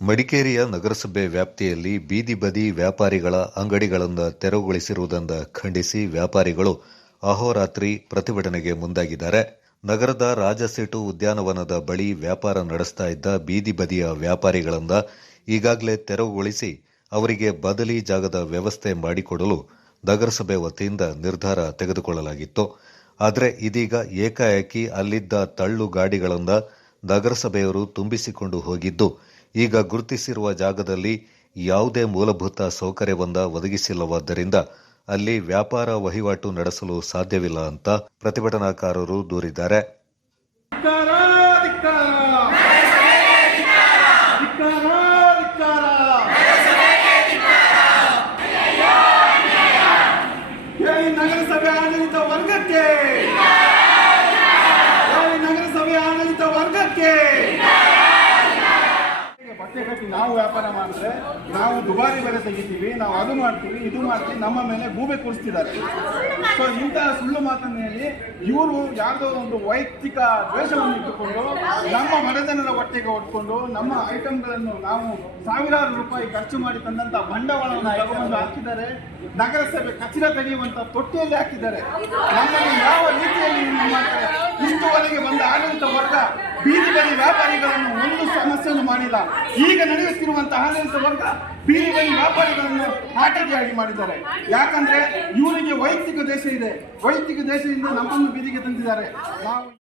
ಮಡಿಕೇರಿಯ ನಗರಸಭೆ ವ್ಯಾಪ್ತಿಯಲ್ಲಿ ಬೀದಿ ಬದಿ ವ್ಯಾಪಾರಿಗಳ ಅಂಗಡಿಗಳನ್ನು ತೆರವುಗೊಳಿಸಿರುವುದನ್ನು ಖಂಡಿಸಿ ವ್ಯಾಪಾರಿಗಳು ಅಹೋರಾತ್ರಿ ಪ್ರತಿಭಟನೆಗೆ ಮುಂದಾಗಿದ್ದಾರೆ. ನಗರದ ರಾಜಸೇಟು ಉದ್ಯಾನವನದ ಬಳಿ ವ್ಯಾಪಾರ ನಡೆಸ್ತಾ ಇದ್ದ ಬೀದಿ ಬದಿಯ ವ್ಯಾಪಾರಿಗಳನ್ನ ಈಗಾಗಲೇ ತೆರವುಗೊಳಿಸಿ ಅವರಿಗೆ ಬದಲಿ ಜಾಗದ ವ್ಯವಸ್ಥೆ ಮಾಡಿಕೊಡಲು ನಗರಸಭೆ ವತಿಯಿಂದ ನಿರ್ಧಾರ ತೆಗೆದುಕೊಳ್ಳಲಾಗಿತ್ತು. ಆದರೆ ಇದೀಗ ಏಕಾಏಕಿ ಅಲ್ಲಿದ್ದ ತಳ್ಳು ಗಾಡಿಗಳಿಂದ ನಗರಸಭೆಯವರು ತುಂಬಿಸಿಕೊಂಡು ಹೋಗಿದ್ದು ಈಗ ಗುರುತಿಸಿರುವ ಜಾಗದಲ್ಲಿ ಯಾವುದೇ ಮೂಲಭೂತ ಸೌಕರ್ಯವೊಂದ ಒದಗಿಸಿಲ್ಲವಾದ್ದರಿಂದ ಅಲ್ಲಿ ವ್ಯಾಪಾರ ವಹಿವಾಟು ನಡೆಸಲು ಸಾಧ್ಯವಿಲ್ಲ ಅಂತ ಪ್ರತಿಭಟನಾಕಾರರು ದೂರಿದ್ದಾರೆ. ನಗರಸಭೆ ಆಡಳಿತ ವರ್ಗಕ್ಕೆ ಹೇಳಿ ನಗರಸಭೆ ಆಡಳಿತ ವರ್ಗಕ್ಕೆ ಬಟ್ಟೆ ಕಟ್ಟಿ ನಾವು ವ್ಯಾಪಾರ ಮಾಡಿದ್ರೆ ನಾವು ದುಬಾರಿ ಬೆಲೆ ತೆಗಿತೀವಿ, ನಾವು ಅದು ಮಾಡ್ತೀವಿ, ಇದು ಮಾಡ್ತೀವಿ, ನಮ್ಮ ಮೇಲೆ ಗೂಬೆ ಕೂರಿಸ್ತಿದ್ದಾರೆ. ಸೊ ಇಂತಹ ಸುಳ್ಳು ಮಾತನ್ನು ಹೇಳಿ ಇವರು ಯಾರ್ದೋ ಒಂದು ವೈಯಕ್ತಿಕ ದ್ವೇಷವನ್ನು ಇಟ್ಟುಕೊಂಡು, ನಮ್ಮ ಮನೆತನದ ಹೊಟ್ಟೆಗೆ ಹೊಟ್ಕೊಂಡು ನಮ್ಮ ಐಟಮ್ಗಳನ್ನು ನಾವು ಸಾವಿರಾರು ರೂಪಾಯಿ ಖರ್ಚು ಮಾಡಿ ತಂದಂತ ಬಂಡವಾಳವನ್ನು ತಗೊಂಡು ಹಾಕಿದ್ದಾರೆ. ನಗರಸಭೆ ಕಚರ ತೆಗೆಯುವಂತ ತೊಟ್ಟಿಯಲ್ಲಿ ಹಾಕಿದ್ದಾರೆ. ನಮ್ಮನ್ನು ಯಾವ ರೀತಿಯಲ್ಲಿ ಇಷ್ಟುವರೆಗೆ ಬಂದ ಆಡಳಿತ ವರ್ಗ ಬೀದಿ ಬದಿ ವ್ಯಾಪಾರಿಗಳನ್ನು ಒಂದು ಸಮಸ್ಯೆಯನ್ನು ಮಾಡಿಲ್ಲ. ಈಗ ನಡೆಯುತ್ತಿರುವಂತಹ ವರ್ಗ ಬದಿ ವ್ಯಾಪಾರಿಗಳನ್ನು ಆಟಗಿಯಾಗಿ ಮಾಡಿದ್ದಾರೆ. ಯಾಕಂದ್ರೆ ಇವರಿಗೆ ವೈಯಕ್ತಿಕ ದೇಶ ಇದೆ. ವೈಯಕ್ತಿಕ ದೇಶದಿಂದ ನಮ್ಮನ್ನು ಬೀದಿಗೆ ತಂದಿದ್ದಾರೆ. ನಾವು